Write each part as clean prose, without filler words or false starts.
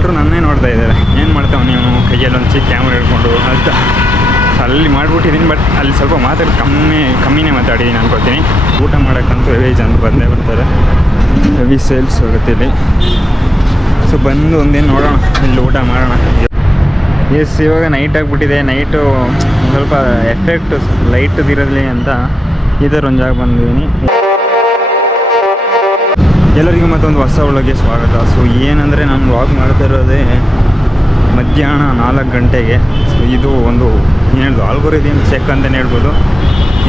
ಎಲ್ಲರೂ ನನ್ನೇ ನೋಡ್ತಾ ಇದ್ದಾರೆ, ಏನು ಮಾಡ್ತಾವೆ ನೀವು ಕೈಯಲ್ಲಿ ಒಂದು ಚಿಕ್ಕ ಕ್ಯಾಮ್ರಾ ಹಿಡ್ಕೊಂಡು ಅಂತ. ಅಲ್ಲಿ ಮಾಡಿಬಿಟ್ಟಿದ್ದೀನಿ. ಬಟ್ ಅಲ್ಲಿ ಸ್ವಲ್ಪ ಕಮ್ಮಿನೇ ಮಾತಾಡಿದ್ದೀನಿ ಅನ್ಕೋತೀನಿ. ಊಟ ಮಾಡೋಕ್ಕಂತೂ ಹೆವಿ ಜನ ಬಂದೇ ಬರ್ತಾರೆ, ಹೆವಿ ಸೇಲ್ಸ್ ಹೋಗುತ್ತೆ ಇಲ್ಲಿ. ಸೊ ಬಂದು ಒಂದೇನು ನೋಡೋಣ, ಇಲ್ಲಿ ಊಟ ಮಾಡೋಣ. ಎಸ್, ಇವಾಗ ನೈಟ್ ಆಗಿಬಿಟ್ಟಿದೆ. ನೈಟು ಸ್ವಲ್ಪ ಎಫೆಕ್ಟ್ ಲೈಟ್ದಿರಲಿ ಅಂತ ಇದರ ಒಂದು ಜಾಗ ಬಂದಿದ್ದೀನಿ. ಎಲ್ಲರಿಗೂ ಮತ್ತೊಂದು ಹೊಸ ಒಳಗೆ ಸ್ವಾಗತ. ಸೊ ಏನಂದರೆ ನಾನು ವ್ಲಾಗ್ ಮಾಡ್ತಾ ಇರೋದೇ ಮಧ್ಯಾಹ್ನ 4 ಗಂಟೆಗೆ. ಸೊ ಇದು ಒಂದು ಏನು ಹೇಳ್ದು ಆಲ್ಗೋರಿದಮ್ ಚೆಕ್ ಅಂತಲೇ ಹೇಳ್ಬೋದು.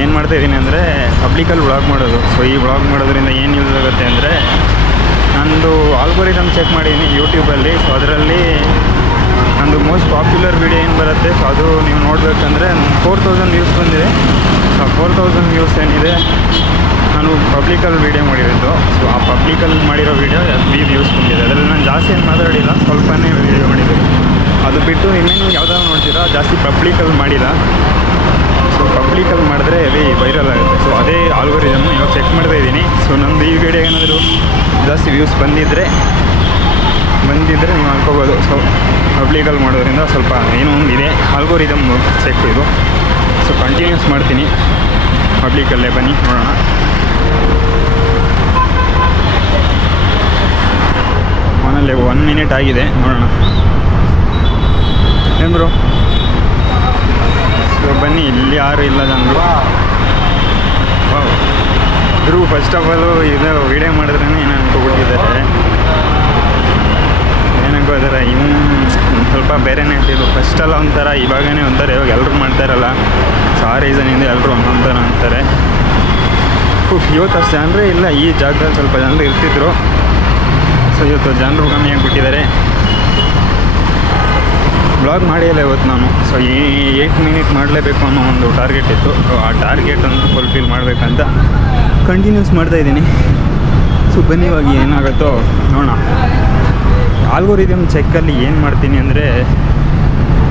ಏನು ಮಾಡ್ತಾಯಿದ್ದೀನಿ ಅಂದರೆ ಪಬ್ಲಿಕಲ್ಲಿ ವ್ಲಾಗ್ ಮಾಡೋದು. ಸೊ ಈ ವ್ಲಾಗ್ ಮಾಡೋದ್ರಿಂದ ಏನು ಯೂಸ್ ಆಗುತ್ತೆ ಅಂದರೆ, ನಂದು ಆಲ್ಗೋರಿದಮ್ ಚೆಕ್ ಮಾಡಿದ್ದೀನಿ ಯೂಟ್ಯೂಬಲ್ಲಿ. ಸೊ ಅದರಲ್ಲಿ ನಂದು ಮೋಸ್ಟ್ ಪಾಪ್ಯುಲರ್ ವಿಡಿಯೋ ಏನು ಬರುತ್ತೆ, ಸೊ ಅದು ನೀವು ನೋಡಬೇಕಂದ್ರೆ 4000 ವ್ಯೂಸ್ ಬಂದಿದೆ. ಸೊ 4000 ವ್ಯೂಸ್ ಏನಿದೆ, ನಾನು ಪಬ್ಲಿಕಲ್ಲಿ ವೀಡಿಯೋ ಮಾಡಿರೋದು. ಸೊ ಆ ಪಬ್ಲಿಕಲ್ಲಿ ಮಾಡಿರೋ ವೀಡಿಯೋ 3 ವ್ಯೂಸ್ ಬಂದಿದೆ. ಅದರಲ್ಲಿ ನಾನು ಜಾಸ್ತಿ ಏನು ಮಾತಾಡಿಲ್ಲ, ಸ್ವಲ್ಪನೇ ವೀಡಿಯೋ ಮಾಡಿದ್ದು. ಅದು ಬಿಟ್ಟು ಇನ್ನೇನು ಯಾವುದಾದ್ರು ನೋಡ್ತೀರಾ, ಜಾಸ್ತಿ ಪಬ್ಲಿಕಲ್ಲಿ ಮಾಡಿಲ್ಲ. ಸೊ ಪಬ್ಲಿಕಲ್ಲಿ ಮಾಡಿದ್ರೆ ಹೆವಿ ವೈರಲ್ ಆಗುತ್ತೆ. ಸೊ ಅದೇ ಆಲ್ಗೋರಿದಮ್ ಇವಾಗ ಚೆಕ್ ಮಾಡ್ತಾ ಇದ್ದೀನಿ. ಸೊ ನಮ್ಮದು ಈ ವಿಡಿಯೋ ಏನಾದರೂ ಜಾಸ್ತಿ ವ್ಯೂಸ್ ಬಂದಿದ್ದರೆ ನೀವು ಅನ್ಕೋಬೋದು. ಸೊ ಪಬ್ಲಿಕಲ್ಲಿ ಮಾಡೋದ್ರಿಂದ ಸ್ವಲ್ಪ ಏನೋ ಒಂದು ಇದೆ, ಆಲ್ಗೋರಿದಮ್ ಚೆಕ್ ಇದು. ಸೊ ಕಂಟಿನ್ಯೂಸ್ ಮಾಡ್ತೀನಿ, ಪಬ್ಲಿಕಲ್ಲೇ ಬನ್ನಿ ನೋಡೋಣ. ಮನೇಲಿ 1 ಮಿನಿಟ್ ಆಗಿದೆ, ನೋಡೋಣ ಏನು ಬ್ರೋ. ಸೊ ಬನ್ನಿ, ಇಲ್ಲಿ ಯಾರು ಇಲ್ಲ ಜನರು. ಇವರು ಫಸ್ಟ್ ಆಫ್ ಆಲು ಇದು ವೀಡಿಯೋ ಮಾಡಿದ್ರೇ ಏನು ಅನ್ಕೊಬಿಟ್ಟಿದ್ದಾರೆ, ಏನಂಕೋತಾರೆ ಇವನು ಸ್ವಲ್ಪ ಬೇರೆನೇ ಅಂತಿದ್ರು. ಫಸ್ಟೆಲ್ಲ ಒಂಥರ, ಇವಾಗನೇ ಒಂಥರ, ಇವಾಗ ಎಲ್ಲರೂ ಮಾಡ್ತಾರಲ್ಲ. ಸೊ ಆ ರೀಸನಿಂದ ಎಲ್ಲರೂ ಒಂದೊಂಥರ ಅಂತಾರೆ. ಇವತ್ತು ಅಷ್ಟು ಜನರೇ ಇಲ್ಲ ಈ ಜಾಗದಲ್ಲಿ, ಸ್ವಲ್ಪ ಜನರು ಇರ್ತಿದ್ರು. ಸೊ ಇವತ್ತು ಜನರು ಕಮ್ಮಿ ಆಗಿಬಿಟ್ಟಿದ್ದಾರೆ. ಬ್ಲಾಗ್ ಮಾಡಿಲ್ಲ ಇವತ್ತು ನಾನು. ಸೊ 8 ಮಿನಿಟ್ ಮಾಡಲೇಬೇಕು ಅನ್ನೋ ಒಂದು ಟಾರ್ಗೆಟ್ ಇತ್ತು. ಸೊ ಆ ಟಾರ್ಗೆಟನ್ನು ಫುಲ್ಫಿಲ್ ಮಾಡಬೇಕಂತ ಕಂಟಿನ್ಯೂಸ್ ಮಾಡ್ತಾಯಿದ್ದೀನಿ. ಸೊ ಬನ್ನಿ, ಇವಾಗ ಏನಾಗುತ್ತೋ ನೋಡೋಣ. ಆಲ್ಗೋರಿದಮ್ ಚೆಕ್ಕಲ್ಲಿ ಏನು ಮಾಡ್ತೀನಿ ಅಂದರೆ,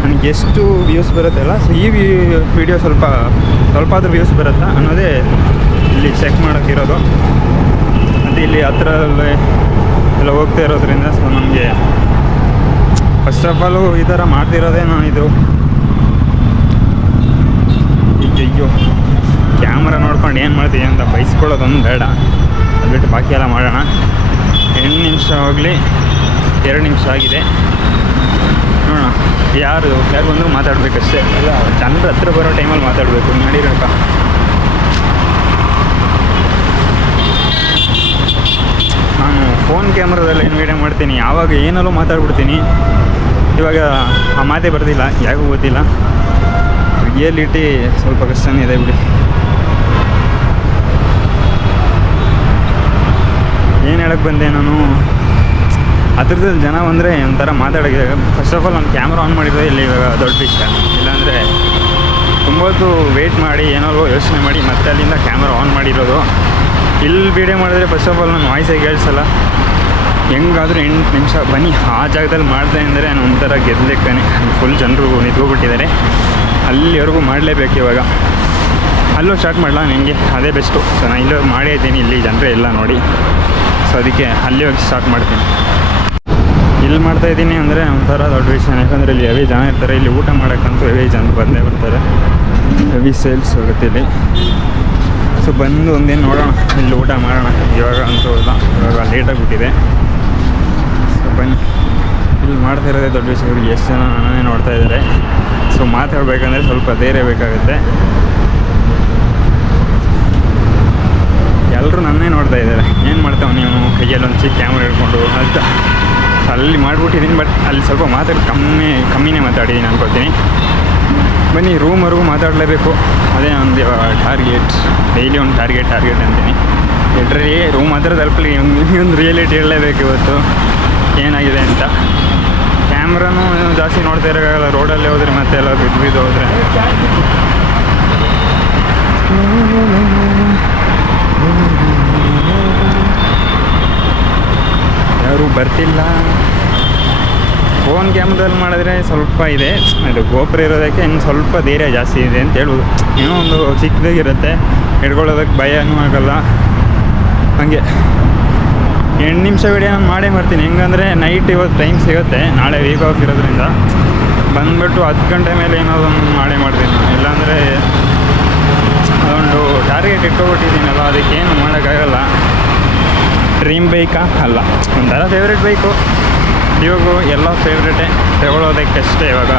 ನನಗೆ ಎಷ್ಟು ವ್ಯೂಸ್ ಬರುತ್ತಲ್ಲ, ಸೊ ಈ ವಿಡಿಯೋ ಸ್ವಲ್ಪ ಆದರೂ ವ್ಯೂಸ್ ಬರುತ್ತಾ ಅನ್ನೋದೇ ಇಲ್ಲಿ ಚೆಕ್ ಮಾಡೋಕ್ಕಿರೋದು. ಮತ್ತು ಇಲ್ಲಿ ಹತ್ರಲ್ಲೇ ಎಲ್ಲ ಹೋಗ್ತಾ ಇರೋದ್ರಿಂದ ಸೊ ನಮಗೆ ಫಸ್ಟ್ ಆಫ್ ಆಲು ಈ ಥರ ಮಾಡ್ತಿರೋದೇ ನಾನು. ಇದು ಅಯ್ಯೋ ಕ್ಯಾಮ್ರಾ ನೋಡ್ಕೊಂಡು ಏನು ಮಾಡ್ತೀವಿ ಅಂತ ಬೈಸ್ಕೊಳ್ಳೋದೊಂದು ಬೇಡ, ಅದು ಬಿಟ್ಟು ಬಾಕಿ ಎಲ್ಲ ಮಾಡೋಣ. 8 ನಿಮಿಷ ಹೋಗಲಿ, 2 ನಿಮಿಷ ಆಗಿದೆ, ನೋಡೋಣ. ಯಾರು ಬಂದರೂ ಮಾತಾಡಬೇಕಷ್ಟೇ, ಎಲ್ಲ ಜನರ ಹತ್ರ ಬರೋ ಟೈಮಲ್ಲಿ ಮಾತಾಡಬೇಕು. ನಡೀರಪ್ಪ. ನಾನು ಫೋನ್ ಕ್ಯಾಮ್ರಾದಲ್ಲಿ ಏನು ವೀಡಿಯೋ ಮಾಡ್ತೀನಿ, ಆವಾಗ ಏನಲ್ಲೂ ಮಾತಾಡ್ಬಿಡ್ತೀನಿ. ಇವಾಗ ಆ ಮಾತೇ ಬರ್ತಿಲ್ಲ, ಯಾರಿಗೂ ಗೊತ್ತಿಲ್ಲ. ರಿಯಲಿಟಿ ಸ್ವಲ್ಪ ಕಷ್ಟನೇ ಇದೆ ಬಿಡಿ. ಏನು ಹೇಳಕ್ಕೆ ಬಂದೆ ನಾನು, ಹತ್ರದಲ್ಲಿ ಜನ ಬಂದರೆ ಒಂಥರ ಮಾತಾಡೋಕ್ಕೆ. ಫಸ್ಟ್ ಆಫ್ ಆಲ್ ನಾನು ಕ್ಯಾಮ್ರಾ ಆನ್ ಮಾಡಿರೋದು ಇಲ್ಲಿ ಇವಾಗ ದೊಡ್ಡ ವಿಷಯ. ಇಲ್ಲಾಂದರೆ ತುಂಬ ಹೊತ್ತು ವೆಯ್ಟ್ ಮಾಡಿ ಏನಾದ್ರು ಯೋಚನೆ ಮಾಡಿ ಮತ್ತೆ ಅಲ್ಲಿಂದ ಕ್ಯಾಮ್ರಾ ಆನ್ ಮಾಡಿರೋದು. ಇಲ್ಲಿ ವೀಡಿಯೋ ಮಾಡಿದ್ರೆ ಫಸ್ಟ್ ಆಫ್ ಆಲ್ ನಾನು ವಾಯ್ಸೇ ಕೇಳಿಸಲ್ಲ. ಹೆಂಗಾದರೂ 8 ನಿಮಿಷ ಬನ್ನಿ. ಆ ಜಾಗದಲ್ಲಿ ಮಾಡ್ದೆ ಅಂದರೆ ನಾನು ಒಂಥರ ಗೆದ್ದಲೆಕ್ಕೇ. ಫುಲ್ ಜನರು ನಿಂತ್ಕೊಬಿಟ್ಟಿದ್ದಾರೆ, ಅಲ್ಲಿವರೆಗೂ ಮಾಡಲೇಬೇಕು. ಇವಾಗ ಅಲ್ಲೂ ಸ್ಟಾರ್ಟ್ ಮಾಡಲ ನಿಮಗೆ, ಅದೇ ಬೆಸ್ಟು. ಸೊ ನಾನು ಇಲ್ಲೂ ಮಾಡೇ ಇದ್ದೀನಿ, ಇಲ್ಲಿ ಜನರೇ ಇಲ್ಲ ನೋಡಿ. ಸೊ ಅದಕ್ಕೆ ಅಲ್ಲಿ ಹೋಗಿ ಸ್ಟಾರ್ಟ್ ಮಾಡ್ತೀನಿ. ಇಲ್ಲಿ ಮಾಡ್ತಾಯಿದ್ದೀನಿ ಅಂದರೆ ಒಂಥರ ದೊಡ್ಡ ವಿಷಯ. ಯಾಕಂದರೆ ಇಲ್ಲಿ ಹೆವಿ ಜನ ಇರ್ತಾರೆ. ಇಲ್ಲಿ ಊಟ ಮಾಡೋಕ್ಕಂತೂ ಹೆವಿ ಜನ ಬಂದೇ ಬರ್ತಾರೆ, ಹೆವಿ ಸೇಲ್ಸ್ ಹೋಗುತ್ತೆ ಇಲ್ಲಿ. ಸೊ ಬಂದು ಒಂದೇನು ನೋಡೋಣ, ಇಲ್ಲಿ ಊಟ ಮಾಡೋಣ. ಇವಾಗ ಅಂತೂ ಇಲ್ಲ, ಇವಾಗ ಲೇಟಾಗಿಬಿಟ್ಟಿದೆ. ಸೊ ಬನ್ನಿ, ಇಲ್ಲಿ ಮಾಡ್ತಾಯಿರೋದೇ ದೊಡ್ಡ ವಿಷಯ. ಇವ್ರಿಗೆ ಎಷ್ಟು ಜನ ನನ್ನೇ ನೋಡ್ತಾ ಇದ್ದಾರೆ. ಸೊ ಮಾತಾಡಬೇಕಂದ್ರೆ ಸ್ವಲ್ಪ ಧೈರ್ಯ ಬೇಕಾಗುತ್ತೆ. ಎಲ್ಲರೂ ನನ್ನೇ ನೋಡ್ತಾ ಇದ್ದಾರೆ, ಏನು ಮಾಡ್ತಾವೆ ನೀವು ಕೈಯಲ್ಲಿ ಒಂದು ಚಿಕ್ಕ ಕ್ಯಾಮ್ರಾ ಹಿಡ್ಕೊಂಡು ಅಂತ. ಅಲ್ಲಿ ಮಾಡಿಬಿಟ್ಟಿದ್ದೀನಿ. ಬಟ್ ಅಲ್ಲಿ ಸ್ವಲ್ಪ ಕಮ್ಮಿನೇ ಮಾತಾಡಿದ್ದೀನಿ ಅನ್ಕೋತೀನಿ. ಬನ್ನಿ, ರೂಮ್ವರೆಗೂ ಮಾತಾಡಲೇಬೇಕು, ಅದೇ ಒಂದು ಟಾರ್ಗೆಟ್. ಡೈಲಿ ಒಂದು ಟಾರ್ಗೆಟ್ ಅಂತೀನಿ. ಲಿಟ್ರಲಿ ರೂಮ್ ಹತ್ರ ತಲುಪಲಿ ಒಂದು ರಿಯಾಲಿಟಿ ಹೇಳಲೇಬೇಕು ಇವತ್ತು ಏನಾಗಿದೆ ಅಂತ. ಕ್ಯಾಮ್ರಾನು ಜಾಸ್ತಿ ನೋಡ್ತಾ ಇರೋಕ್ಕಾಗಲ್ಲ. ರೋಡಲ್ಲೇ ಹೋದರೆ ಮತ್ತೆ ಎಲ್ಲ ಬಿದ್ದು ಹೋದರೆ. ಯಾರೂ ಬರ್ತಿಲ್ಲ. ಫೋನ್ ಕ್ಯಾಮ್ರಾದಲ್ಲಿ ಮಾಡಿದ್ರೆ ಸ್ವಲ್ಪ ಇದೆ, ಅದು ಗೋಪುರ ಇರೋದಕ್ಕೆ ಇನ್ನು ಸ್ವಲ್ಪ ಧೈರ್ಯ ಜಾಸ್ತಿ ಇದೆ ಅಂತ ಹೇಳ್ಬೋದು. ಏನೋ ಒಂದು ಚಿಕ್ಕದಾಗಿರುತ್ತೆ, ಹಿಡ್ಕೊಳ್ಳೋದಕ್ಕೆ ಭಯನೂ ಆಗೋಲ್ಲ. ಹಾಗೆ 8 ನಿಮಿಷ ವಿಡಿಯೋ ನಾನು ಮಾಡೇ ಮಾಡ್ತೀನಿ. ಹೆಂಗಂದರೆ ನೈಟ್ ಇವತ್ತು ಟೈಮ್ ಸಿಗುತ್ತೆ, ನಾಳೆ ವೀಕ್ ಆಫ್ ಇರೋದ್ರಿಂದ ಬಂದುಬಿಟ್ಟು 10 ಗಂಟೆ ಮೇಲೆ ಏನಾದ್ರು ಒಂದು ಮಾಡೇ ಮಾಡ್ತೀನಿ. ಇಲ್ಲಾಂದರೆ ಅದೊಂದು ಟಾರ್ಗೆಟ್ ಇಟ್ಕೊಬಿಟ್ಟಿದ್ದೀನಲ್ಲ, ಅದಕ್ಕೇನು ಮಾಡೋಕ್ಕಾಗಲ್ಲ. ಡ್ರೀಮ್ ಬೈಕಾ ಅಲ್ಲ, ಒಂಥರ ಫೇವ್ರೇಟ್ ಬೈಕು. ಇವಾಗ ಎಲ್ಲ ಫೇವ್ರೇಟೇ, ತಗೊಳ್ಳೋದಕ್ಕಷ್ಟೇ ಇವಾಗ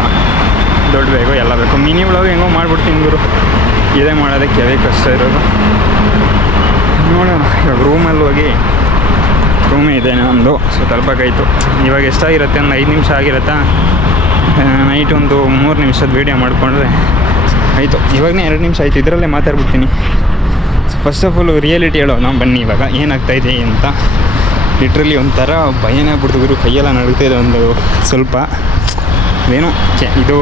ದೊಡ್ಡ ಬೇಕು, ಎಲ್ಲ ಬೇಕು. ಮಿನಿ ವ್ಲಾಗ್ ಹೆಂಗೋ ಮಾಡಿಬಿಡ್ತೀನಿ ಗುರು, ಇದೇ ಮಾಡೋದಕ್ಕೆ ಅವೇ ಕಷ್ಟ ಇರೋದು. ನೋಡೋಣ, ಇವಾಗ ರೂಮಲ್ಲಿ ಹೋಗಿ, ರೂಮೇ ಇದೆ ನಮ್ಮದು, ಸೊ ತಲುಪಕ್ಕಾಯಿತು. ಇವಾಗ ಎಷ್ಟಾಗಿರುತ್ತೆ, ಒಂದು 5 ನಿಮಿಷ ಆಗಿರುತ್ತಾ, ನೈಟ್ ಒಂದು 3 ನಿಮಿಷದ ವೀಡಿಯೋ ಮಾಡಿಕೊಂಡ್ರೆ ಆಯಿತು. ಇವಾಗನೇ 2 ನಿಮಿಷ ಆಯಿತು, ಇದರಲ್ಲೇ ಮಾತಾಡ್ಬಿಡ್ತೀನಿ. ಫಸ್ಟ್ ಆಫ್ ಆಲ್ ರಿಯಾಲಿಟಿ ಹೇಳೋಣ ಬನ್ನಿ. ಇವಾಗ ಏನಾಗ್ತಾಯಿದೆ ಅಂತ ಲಿಟ್ರಲಿ ಒಂಥರ ಭಯನೇ ಆಗ್ಬಿಡ್ತು ಗುರು, ಕೈಯೆಲ್ಲ ನಡುಗ್ತಾಯಿದೆ ಒಂದು ಸ್ವಲ್ಪ. ಏನು ಇದು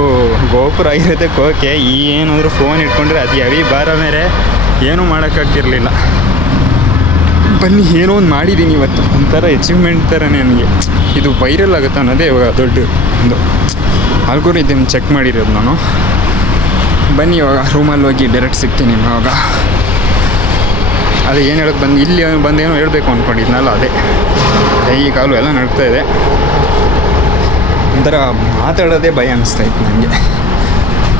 ಗೋಪುರ ಆಗಿರೋದಕ್ಕೆ ಓಕೆ, ಏನಾದರೂ ಫೋನ್ ಇಟ್ಕೊಂಡ್ರೆ ಅದು ಹೆವಿ ಭಾರ ಮೇಲೆ ಏನೂ ಮಾಡೋಕ್ಕಾಗ್ತಿರ್ಲಿಲ್ಲ. ಬನ್ನಿ, ಏನೋ ಒಂದು ಮಾಡಿದ್ದೀನಿ ಇವತ್ತು, ಒಂಥರ ಅಚೀವ್ಮೆಂಟ್ ಥರನೇ ನನಗೆ. ಇದು ವೈರಲ್ ಆಗುತ್ತೆ ಅನ್ನೋದೇ ಇವಾಗ ದೊಡ್ಡ ಒಂದು ಆಲ್ಗೋರಿದಮ್ ಚೆಕ್ ಮಾಡಿರೋದು ನಾನು. ಬನ್ನಿ ಇವಾಗ ರೂಮಲ್ಲಿ ಹೋಗಿ ಡೈರೆಕ್ಟ್ ಸಿಗ್ತೀನಿ ಇವಾಗ. ಅದು ಏನು ಹೇಳೋಕ್ಕೆ ಇಲ್ಲಿ ಬಂದೇನೋ ಹೇಳಬೇಕು ಅಂದ್ಕೊಂಡಿದ್ನಲ್ಲ, ಅದೇ ಕೈ ಕಾಲು ಎಲ್ಲ ನಡ್ತಾಯಿದೆ. ಒಂಥರ ಮಾತಾಡೋದೇ ಭಯ ಅನಿಸ್ತಾಯಿತ್ತು ನನಗೆ.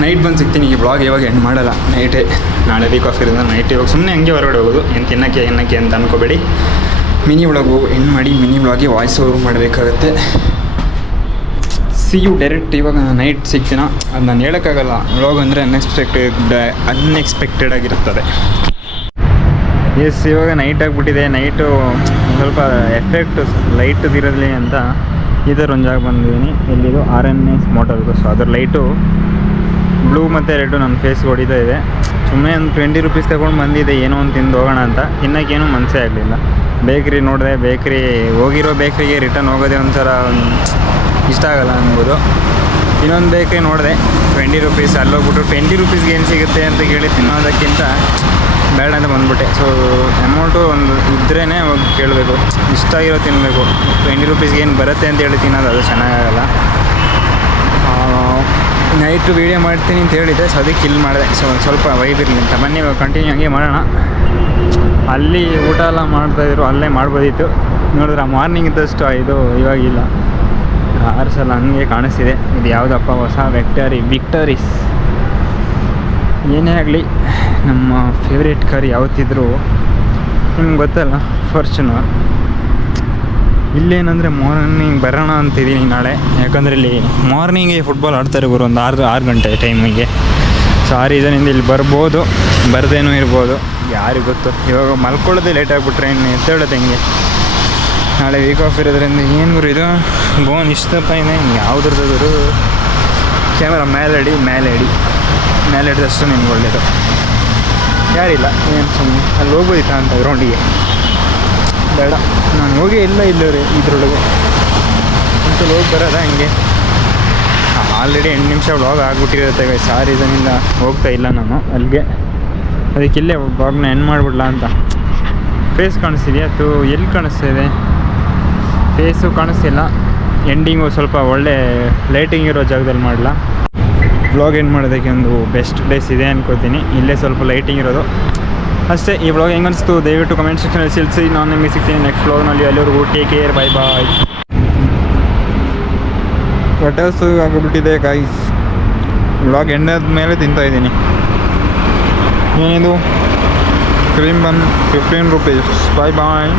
ನೈಟ್ ಬಂದು ಸಿಗ್ತೀನಿ. ಈ ಬ್ಲಾಗ್ ಇವಾಗ ಎಂಡ್ ಮಾಡಲ್ಲ, ನೈಟೇ. ನಾಳೆ ವೀಕ್ ಆಫ್ ಇರೋದು ನೈಟ್. ಇವಾಗ ಸುಮ್ಮನೆ ಹಂಗೆ ಹೊರಗಡೆ ಹೋಗೋದು, ಏನು ತಿನ್ನೋಕ್ಕೆ ಅಂತ ಅಂದ್ಕೋಬೇಡಿ. ಮಿನಿ ವ್ಲಾಗು ಎಂಡ್ ಮಾಡಿ ಮಿನಿ ವ್ಲಾಗ್ಗೆ ವಾಯ್ಸ್ ಓವರ್ ಮಾಡಬೇಕಾಗತ್ತೆ. ಸಿ ಯು ಡೈರೆಕ್ಟ್ ಇವಾಗ ನೈಟ್ ಸಿಗ್ತೀನ, ಅದು ನಾನು ಹೇಳೋಕ್ಕಾಗಲ್ಲ. ವ್ಲಾಗ್ ಅಂದರೆ ಅನ್ಎಕ್ಸ್ಪೆಕ್ಟೆಡ್ ಆಗಿರುತ್ತದೆ. ಎಸ್, ಇವಾಗ ನೈಟ್ ಆಗಿಬಿಟ್ಟಿದೆ. ನೈಟು ಸ್ವಲ್ಪ ಎಫೆಕ್ಟ್ ಲೈಟ್ದಿರಲಿ ಅಂತ ಇದರ ಒಂದು ಜಾಗ ಬಂದಿದ್ದೀನಿ. ಎಲ್ಲಿದು RNS ಮೋಟರ್ದು. ಸೊ ಅದ್ರ ಲೈಟು ಬ್ಲೂ ಮತ್ತು ರೆಡ್ಡು ನನ್ನ ಫೇಸ್ಗೆ ಹೊಡಿತಾ ಇದೆ. ಸುಮ್ಮನೆ ಒಂದು 20 ರೂಪೀಸ್ ತೊಗೊಂಡು ಬಂದಿದೆ, ಏನೋ ಒಂದು ತಿಂದು ಹೋಗೋಣ ಅಂತ. ತಿನ್ನೋಕ್ಕೇನು ಮನಸ್ಸೇ ಆಗಲಿಲ್ಲ. ಬೇಕ್ರಿ ನೋಡಿದೆ, ಹೋಗಿರೋ ಬೇಕ್ರಿಗೆ ರಿಟರ್ನ್ ಹೋಗೋದೇ ಒಂಥರ ಇಷ್ಟ ಆಗಲ್ಲ ಅನ್ಬೋದು. ಇನ್ನೊಂದು ಬೇಕ್ರಿ ನೋಡಿದೆ, 20 ರೂಪೀಸ್. ಅಲ್ಲೋಗ್ಬಿಟ್ಟು 20 ರೂಪೀಸ್ಗೆ ಏನು ಸಿಗುತ್ತೆ ಅಂತ ಕೇಳಿ ತಿನ್ನೋದಕ್ಕಿಂತ ಬೇಡ ಅಂತ ಬಂದುಬಿಟ್ಟೆ. ಸೊ ಅಮೌಂಟು ಒಂದು ಇದ್ರೇ ಹೋಗಿ ಕೇಳಬೇಕು, ಇಷ್ಟ ಆಗಿರೋ ತಿನ್ನಬೇಕು. 20 ರೂಪೀಸ್ಗೆ ಏನು ಬರುತ್ತೆ ಅಂತ ಹೇಳಿ ತಿನ್ನೋದು ಅದು ಚೆನ್ನಾಗಾಗಲ್ಲ. ನೈಟು ವೀಡಿಯೋ ಮಾಡ್ತೀನಿ ಅಂತ ಹೇಳಿದ್ದೆ, ಸೊ ಅದಕ್ಕೆ ಇಲ್ಲಿ ಮಾಡಿದೆ. ಸೊ ಸ್ವಲ್ಪ ವೈಬ್ ಇರಲಿ ಅಂತ. ಬನ್ನಿ ಇವಾಗ ಕಂಟಿನ್ಯೂ ಹಂಗೆ ಮಾಡೋಣ. ಅಲ್ಲಿ ಊಟ ಎಲ್ಲ ಮಾಡ್ತಾಯಿದ್ರು, ಅಲ್ಲೇ ಮಾಡ್ಬೋದಿತ್ತು. ನೋಡಿದ್ರೆ ಮಾರ್ನಿಂಗ್ ಇದ್ದಷ್ಟು ಇದು ಇವಾಗಿಲ್ಲ. ಆರ್ಸಲ್ಲ ಹಂಗೆ ಕಾಣಿಸ್ತಿದೆ. ಇದು ಯಾವುದಪ್ಪ ಹೊಸ ವಿಕ್ಟರೀಸ್. ಏನೇ ಆಗಲಿ, ನಮ್ಮ ಫೇವ್ರೇಟ್ ಕಾರ್ ಯಾವತ್ತಿದ್ರೂ ನಿಮ್ಗೆ ಗೊತ್ತಲ್ಲ, ಫಾರ್ಚುನರ್. ಇಲ್ಲೇನಂದರೆ ಮಾರ್ನಿಂಗ್ ಬರೋಣ ಅಂತಿದ್ದೀನಿ ನಾಳೆ. ಯಾಕಂದರೆ ಇಲ್ಲಿ ಮಾರ್ನಿಂಗೇ ಫುಟ್ಬಾಲ್ ಆಡ್ತಾರೆ ಗುರು, ಒಂದು 6 ಗಂಟೆ ಟೈಮಿಗೆ. ಸೊ ಆ ರೀಸನಿಂದ ಇಲ್ಲಿ ಬರ್ಬೋದು, ಬರ್ದೇನೂ ಇರ್ಬೋದು, ಯಾರಿಗೆ ಗೊತ್ತು. ಇವಾಗ ಮಲ್ಕೊಳ್ಳೋದೇ ಲೇಟ್ ಆಗಿಬಿಟ್ರೆ ಇನ್ನು ಎದ್ದೇಳೋದು ಹೆಂಗೆ. ನಾಳೆ ವೀಕ್ ಆಫ್ ಇರೋದ್ರಿಂದ ಏನು ಗುರು ಇದು ಬೋನ್ ಇಷ್ಟಪ್ಪ ಇದೆ. ಯಾವುದ್ರದ್ದು ಕ್ಯಾಮ್ರಾ ಮೇಲೆ ಹಿಡಿದಷ್ಟು ನಿಮ್ಗೆ ಒಳ್ಳೆಯದು. ಯಾರಿಲ್ಲ, ಏನು ಸುಮ್ಮನೆ ಅಲ್ಲಿ ಹೋಗ್ಬೋದಿತ್ತ ಅಂತ ಗ್ರೌಂಡಿಗೆ. ಬೇಡ, ನಾನು ಹೋಗೇ ಇಲ್ಲ ಇಲ್ಲವ್ರಿ ಇದ್ರೊಳಗೆ ಅಂತ ಹೋಗಿ ಬರೋದ ಹಂಗೆ. ಆಲ್ರೆಡಿ 8 ನಿಮಿಷ ವ್ಲಾಗ್ ಆಗಿಬಿಟ್ಟಿರುತ್ತೆ. ಆ ರೀಸನಿಂದ ಹೋಗ್ತಾ ಇಲ್ಲ ನಾನು ಅಲ್ಲಿಗೆ. ಅದಕ್ಕೆ ಇಲ್ಲೇ ವ್ಲಾಗ್ನ ಎಂಡ್ ಮಾಡಿಬಿಡ್ಲಾ ಅಂತ. ಫೇಸ್ ಕಾಣಿಸ್ತಿದೆಯಾ? ಎಲ್ಲಿ ಕಾಣಿಸ್ತಾಯಿದೆ? ಫೇಸು ಕಾಣಿಸ್ತಿಲ್ಲ. ಎಂಡಿಂಗು ಸ್ವಲ್ಪ ಒಳ್ಳೆ ಲೈಟಿಂಗ್ ಇರೋ ಜಾಗದಲ್ಲಿ ಮಾಡಲ. ವ್ಲಾಗ್ ಎಂಡ್ ಮಾಡೋದಕ್ಕೆ ಒಂದು ಬೆಸ್ಟ್ ಪ್ಲೇಸ್ ಇದೆ ಅನ್ಕೋತೀನಿ. ಇಲ್ಲೇ ಸ್ವಲ್ಪ ಲೈಟಿಂಗ್ ಇರೋದು ಅಷ್ಟೇ. ಈ ವ್ಲಾಗ್ ಹೆಂಗೆ ಅನಿಸ್ತು ದಯವಿಟ್ಟು ಕಮೆಂಟ್ ಸೆಕ್ಷನಲ್ಲಿ ತಿಳಿಸಿ. ನಾನು ನಿಮಗೆ ಸಿಗ್ತೀನಿ ನೆಕ್ಸ್ಟ್ ವ್ಲಾಗ್ನಲ್ಲಿ. ಅಲ್ಲಿವರೆಗೂ ಟೇಕ್ ಕೇರ್, ಬೈ ಬಾಯ್. ಹೊಟ್ಟೆ ಆಗಿಬಿಟ್ಟಿದೆ ಗೈಸ್. ವ್ಲಾಗ್ ಎಂಡ್ ಆದಮೇಲೆ ತಿಂತಾಯಿದ್ದೀನಿ. ಏನಿದು ಕ್ರೀಮ್ ಬನ್ 15 ರೂಪೀಸ್. ಬೈ ಬಾಯ್.